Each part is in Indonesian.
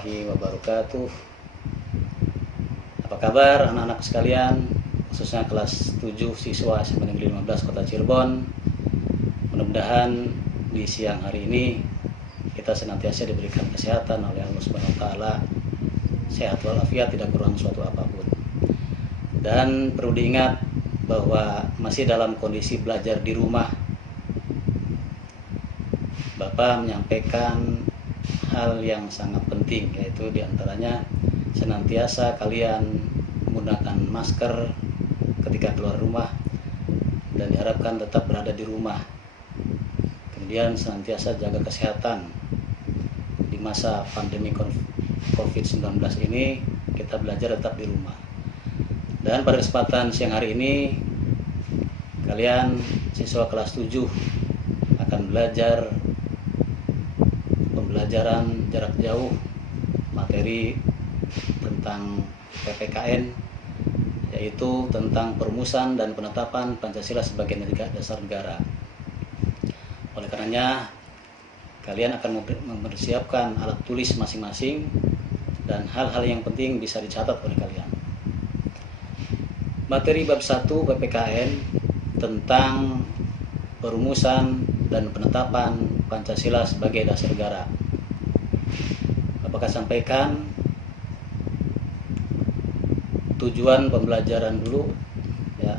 warahmatullahi wabarakatuh. Apa kabar anak-anak sekalian, khususnya kelas 7 siswa SMA Negeri 15 Kota Cirebon. Mudah-mudahan di siang hari ini kita senantiasa diberikan kesehatan oleh Allah Subhanahu wa taala, sehat walafiat, tidak kurang suatu apapun. Dan perlu diingat bahwa masih dalam kondisi belajar di rumah. Bapak menyampaikan hal yang sangat penting, yaitu diantaranya senantiasa kalian menggunakan masker ketika keluar rumah dan diharapkan tetap berada di rumah. Kemudian senantiasa jaga kesehatan. Di masa pandemi COVID-19 ini kita belajar tetap di rumah. Dan pada kesempatan siang hari ini kalian siswa kelas 7 akan belajar pembelajaran jarak jauh materi tentang PPKN, yaitu tentang perumusan dan penetapan Pancasila sebagai dasar negara. Oleh karenanya kalian akan mempersiapkan alat tulis masing-masing dan hal-hal yang penting bisa dicatat oleh kalian. Materi bab 1 PPKN tentang perumusan dan penetapan Pancasila sebagai dasar negara. Bapak sampaikan tujuan pembelajaran dulu ya.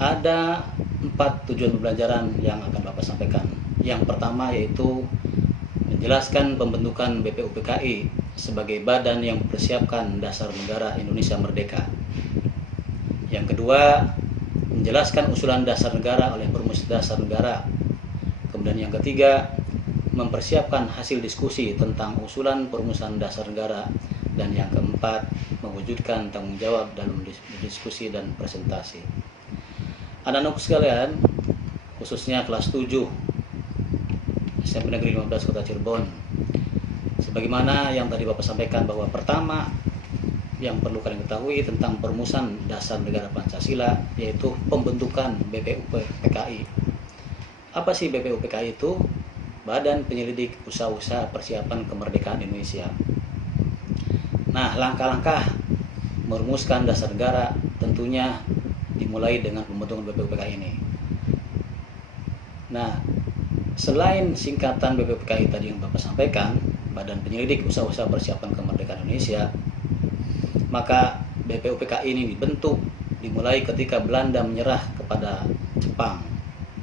Ada 4 tujuan pembelajaran yang akan Bapak sampaikan. Yang pertama yaitu menjelaskan pembentukan BPUPKI sebagai badan yang mempersiapkan dasar negara Indonesia merdeka. Yang kedua, menjelaskan usulan dasar negara oleh perumus dasar negara. Kemudian yang ketiga, mempersiapkan hasil diskusi tentang usulan perumusan dasar negara. Dan yang keempat, mewujudkan tanggung jawab dalam diskusi dan presentasi. Anak-anak sekalian, khususnya kelas 7 SMP Negeri 15 Kota Cirebon, sebagaimana yang tadi Bapak sampaikan bahwa pertama yang perlu kalian ketahui tentang perumusan dasar negara Pancasila yaitu pembentukan BPUPKI. Apa sih BPUPKI itu? Badan Penyelidik Usaha-usaha Persiapan Kemerdekaan Indonesia. Nah, langkah-langkah merumuskan dasar negara tentunya dimulai dengan pembentukan BPUPKI ini. Nah, selain singkatan BPUPKI tadi yang Bapak sampaikan, Badan Penyelidik Usaha-usaha Persiapan Kemerdekaan Indonesia, maka BPUPKI ini dibentuk dimulai ketika Belanda menyerah kepada Jepang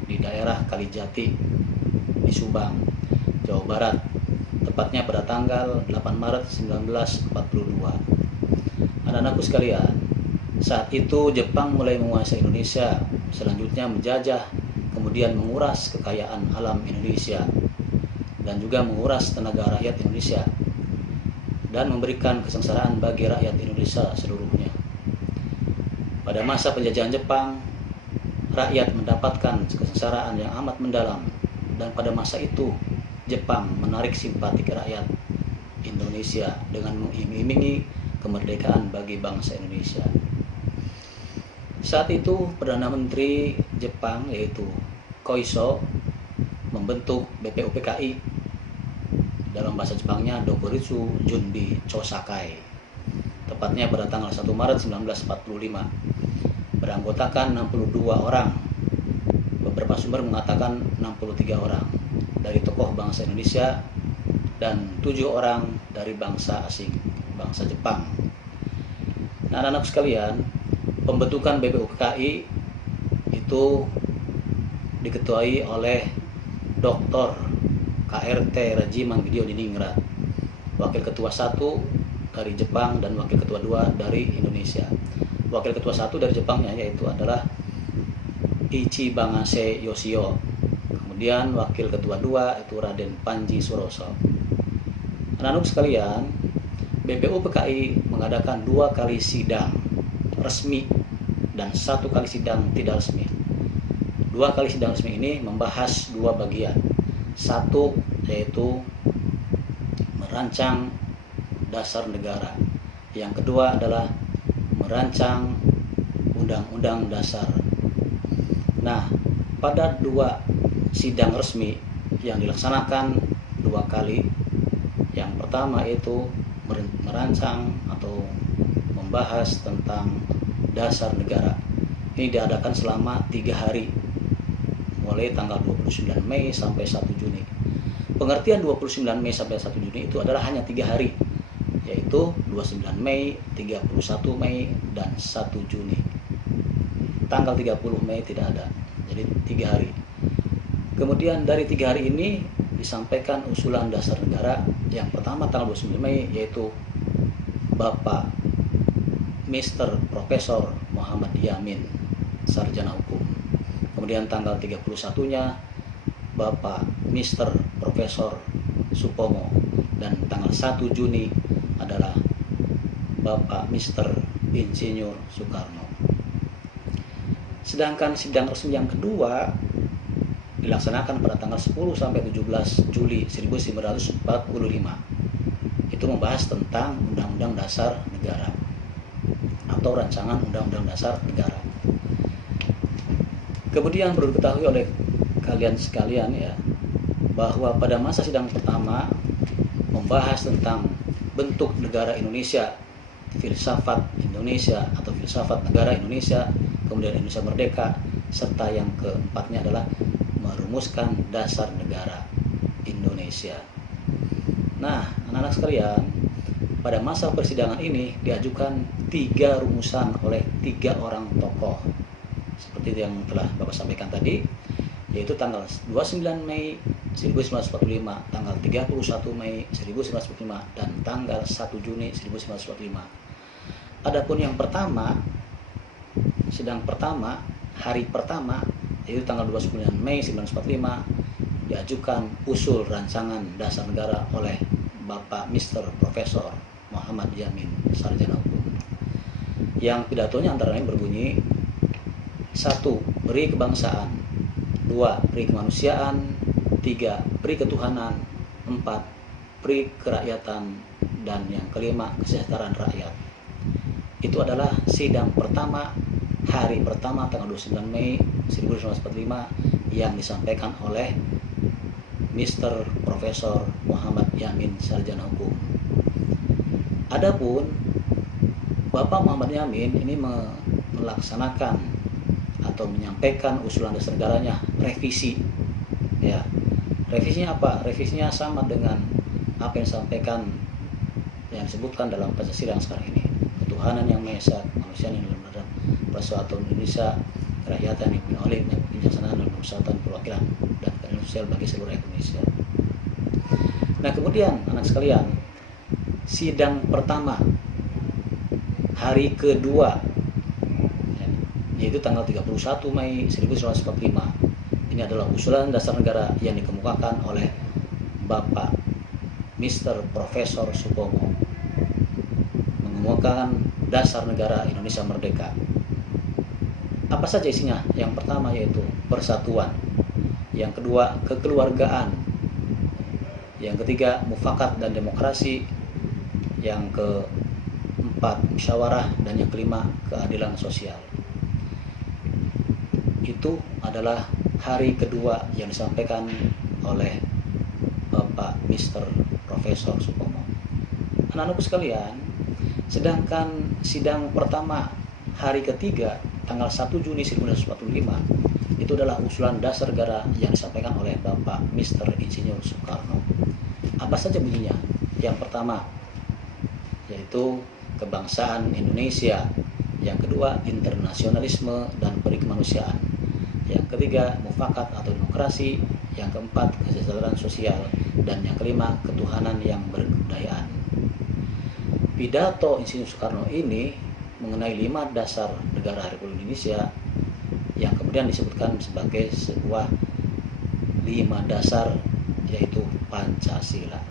di daerah Kalijati di Subang, Jawa Barat, tepatnya pada tanggal 8 Maret 1942. Anak-anakku sekalian, saat itu Jepang mulai menguasai Indonesia, selanjutnya menjajah, kemudian menguras kekayaan alam Indonesia dan juga menguras tenaga rakyat Indonesia dan memberikan kesengsaraan bagi rakyat Indonesia seluruhnya. Pada masa penjajahan Jepang, rakyat mendapatkan kesengsaraan yang amat mendalam, dan pada masa itu Jepang menarik simpati rakyat Indonesia dengan mengiming-imingi kemerdekaan bagi bangsa Indonesia. Saat itu Perdana Menteri Jepang yaitu Koiso membentuk BPUPKI, dalam bahasa Jepangnya Dokuritsu Junbi Chosakai, tepatnya pada tanggal 1 Maret 1945, beranggotakan 62 orang. Beberapa sumber mengatakan 63 orang dari tokoh bangsa Indonesia dan 7 orang dari bangsa asing, bangsa Jepang. Nah, anak-anak sekalian, pembentukan BPUPKI itu diketuai oleh Dr. KRT Rajiman Widyo Diningrat, Wakil Ketua 1 dari Jepang dan Wakil Ketua 2 dari Indonesia. Wakil Ketua 1 dari Jepangnya yaitu adalah Ichibangase Yoshio. Kemudian Wakil Ketua 2 itu Raden Panji Suroso. Anak-anak sekalian, BPUPKI mengadakan 2 kali sidang resmi dan 1 kali sidang tidak resmi. 2 kali sidang resmi ini membahas 2 bagian. 1 yaitu merancang dasar negara. Yang kedua adalah merancang undang-undang dasar. Nah, pada 2 sidang resmi yang dilaksanakan 2 kali, Yang pertama itu merancang atau membahas tentang dasar negara. Ini diadakan selama 3 hari, mulai tanggal 29 Mei sampai 1 Juni. Pengertian 29 Mei sampai 1 Juni itu adalah hanya 3 hari, yaitu 29 Mei, 31 Mei, dan 1 Juni. Tanggal 30 Mei tidak ada, jadi 3 hari. Kemudian dari 3 hari ini disampaikan usulan dasar negara. Yang pertama tanggal 29 Mei yaitu Bapak Mr. Profesor Muhammad Yamin, sarjana hukum. Kemudian tanggal 31-nya Bapak Mr. Profesor Supomo, dan tanggal 1 Juni adalah Bapak Mr. Insinyur Soekarno. Sedangkan sidang resmi yang kedua dilaksanakan pada tanggal 10 sampai 17 Juli 1945. Itu membahas tentang Undang-Undang Dasar Negara atau rancangan Undang-Undang Dasar Negara. Kemudian perlu diketahui oleh kalian sekalian ya, bahwa pada masa sidang pertama membahas tentang bentuk negara Indonesia, filsafat Indonesia atau filsafat negara Indonesia, kemudian Indonesia Merdeka, serta yang keempatnya adalah merumuskan dasar negara Indonesia. Nah, anak-anak sekalian, pada masa persidangan ini diajukan 3 rumusan oleh 3 orang tokoh, seperti yang telah Bapak sampaikan tadi, yaitu tanggal 29 Mei 1945, tanggal 31 Mei 1945, dan tanggal 1 Juni 1945. Adapun yang pertama, sidang pertama, hari pertama, yaitu tanggal 29 Mei 1945, diajukan usul rancangan dasar negara oleh Bapak Mr. Profesor Muhammad Yamin, sarjana hukum. Yang pidatonya antara lain berbunyi: 1. Peri kebangsaan, 2. Peri kemanusiaan, 3. Peri ketuhanan, 4. Peri kerakyatan, dan yang kelima kesejahteraan rakyat. Itu adalah sidang pertama, hari pertama tanggal 29 Mei 1945 yang disampaikan oleh Mr. Profesor Muhammad Yamin, sarjana hukum. Adapun Bapak Muhammad Yamin ini melaksanakan atau menyampaikan usulan dasar negaranya revisi. Ya, revisinya apa? Revisinya sama dengan apa yang disampaikan, yang disebutkan dalam Pancasila yang sekarang ini: ketuhanan yang maha esa, kemanusiaan yang benar, persatuan Indonesia, kerakyatan yang dipimpin oleh kebijaksanaan dan persatuan perwakilan, dan keadilan sosial bagi seluruh Indonesia. Nah, kemudian anak sekalian, sidang pertama hari kedua, yaitu tanggal 31 Mei 1945, ini adalah usulan dasar negara yang dikemukakan oleh Bapak Mr. Profesor Supomo, mengemukakan dasar negara Indonesia Merdeka. Apa saja isinya? Yang pertama yaitu persatuan, yang kedua kekeluargaan, yang ketiga mufakat dan demokrasi, yang keempat musyawarah, dan yang kelima keadilan sosial. Itu adalah hari kedua yang disampaikan oleh Bapak Mr. Profesor Supomo. Anak-anakku sekalian, sedangkan sidang pertama hari ketiga tanggal 1 Juni 1945 itu adalah usulan dasar negara yang disampaikan oleh Bapak Mr. Insinyur Soekarno. Apa saja bunyinya? Yang pertama yaitu kebangsaan Indonesia, yang kedua internasionalisme dan perikemanusiaan, yang ketiga mufakat atau demokrasi, yang keempat kesejahteraan sosial, dan yang kelima ketuhanan yang berkebudayaan. Pidato Insinyur Soekarno ini mengenai 5 dasar negara Republik Indonesia yang kemudian disebutkan sebagai sebuah 5 dasar, yaitu Pancasila.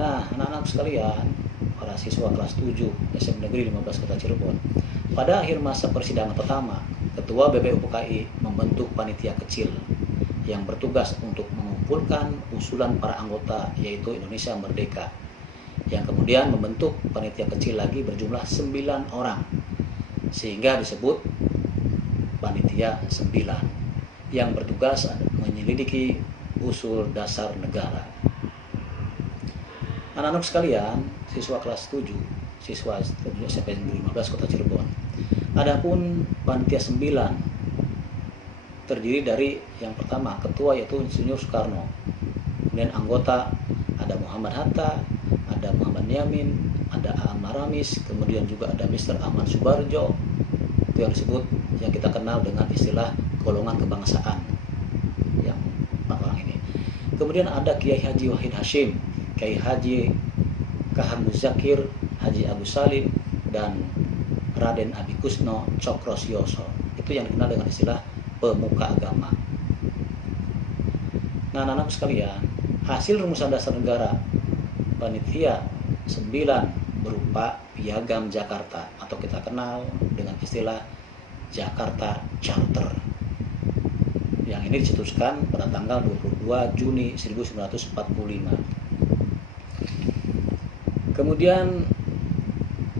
Nah, anak-anak sekalian, para siswa kelas 7 SMP Negeri 15 Kota Cirebon, pada akhir masa persidangan pertama, Ketua BPUPKI membentuk panitia kecil yang bertugas untuk mengumpulkan usulan para anggota, yaitu Indonesia Merdeka, yang kemudian membentuk panitia kecil lagi berjumlah 9 orang, sehingga disebut panitia 9 yang bertugas menyelidiki usul dasar negara. Anak-anak sekalian, siswa kelas 7, siswa SMP 15 Kota Cirebon. Adapun panitia 9 terdiri dari yang pertama ketua yaitu Insinyur Soekarno, kemudian anggota ada Muhammad Hatta, ada Muhammad Yamin, ada Aam Maramis, kemudian juga ada Mr. Ahmad Subarjo, itu yang disebut yang kita kenal dengan istilah golongan kebangsaan yang 4 orang ini. Kemudian ada Kiai Haji Wahid Hashim, Kiai Haji Kahar Muzakir, Haji Agus Salim, dan Raden Abi Kusno Cokrosyoso. Itu yang dikenal dengan istilah pemuka agama. Nah, anak-anak sekalian, hasil rumusan dasar negara panitia 9 berupa Piagam Jakarta atau kita kenal dengan istilah Jakarta Charter. Yang ini dicetuskan pada tanggal 22 Juni 1945. Kemudian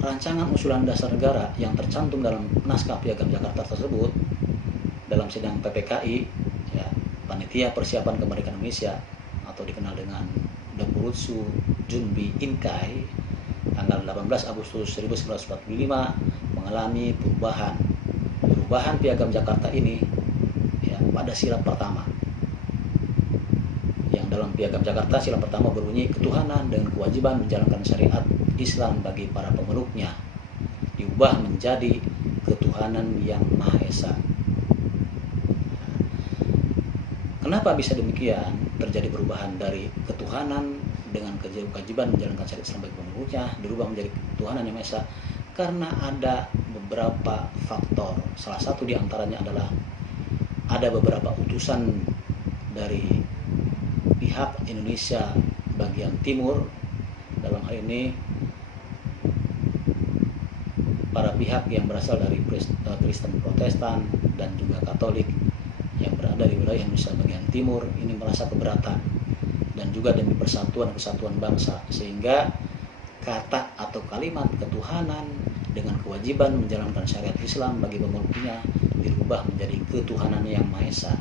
rancangan usulan dasar negara yang tercantum dalam naskah Piagam Jakarta tersebut dalam sidang PPKI, ya, Panitia Persiapan Kemerdekaan Indonesia atau dikenal dengan Dengurutsu Junbi Inkai, tanggal 18 Agustus 1945 mengalami perubahan Piagam Jakarta ini, ya, pada sila pertama. Yang dalam Piagam Jakarta sila pertama berbunyi ketuhanan dengan kewajiban menjalankan syariat Islam bagi para pemeluknya diubah menjadi ketuhanan yang Maha Esa. Kenapa bisa demikian? Terjadi perubahan dari ketuhanan dengan kewajiban menjalankan syariat Islam bagi pemeluknya dirubah menjadi ketuhanan yang Maha Esa karena ada beberapa faktor. Salah satu diantaranya adalah ada beberapa utusan dari pihak Indonesia bagian timur, dalam hal ini para pihak yang berasal dari Kristen Protestan dan juga Katolik yang berada di wilayah Indonesia bagian timur ini merasa keberatan dan juga demi persatuan kesatuan bangsa, sehingga kata atau kalimat ketuhanan dengan kewajiban menjalankan syariat Islam bagi pemeluknya dirubah menjadi ketuhanan yang Maha Esa.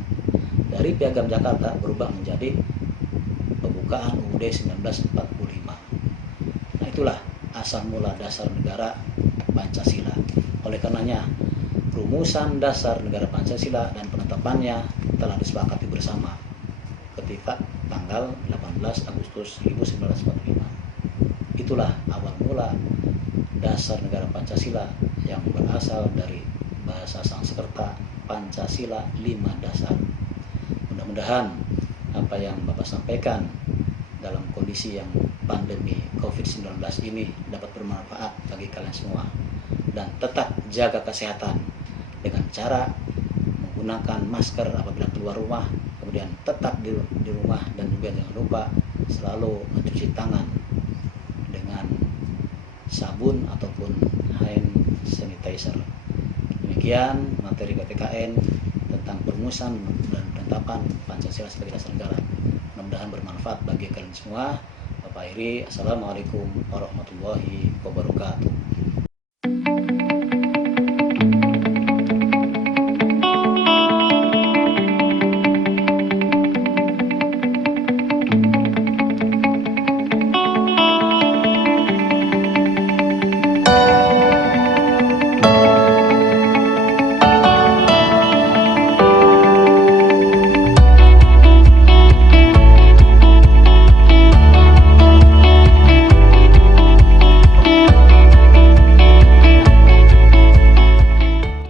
Dari Piagam Jakarta berubah menjadi pembukaan UUD 1945. Nah, itulah asal mula dasar negara Pancasila. Oleh karenanya, rumusan dasar negara Pancasila dan penetapannya telah disepakati bersama ketika tanggal 18 Agustus 1945. Itulah awal mula dasar negara Pancasila yang berasal dari bahasa Sanskerta Pancasila 5 dasar. Mudah-mudahan apa yang Bapak sampaikan dalam kondisi yang pandemi COVID-19 ini dapat bermanfaat bagi kalian semua, dan tetap jaga kesehatan dengan cara menggunakan masker apabila keluar rumah, kemudian tetap di rumah, dan juga jangan lupa selalu mencuci tangan dengan sabun ataupun hand sanitizer. Demikian materi PPKN tentang perumusan dan penetapan Pancasila sebagai dasar negara. Mudah-mudahan bermanfaat bagi kalian semua. Bapak Iri, Assalamualaikum warahmatullahi wabarakatuh.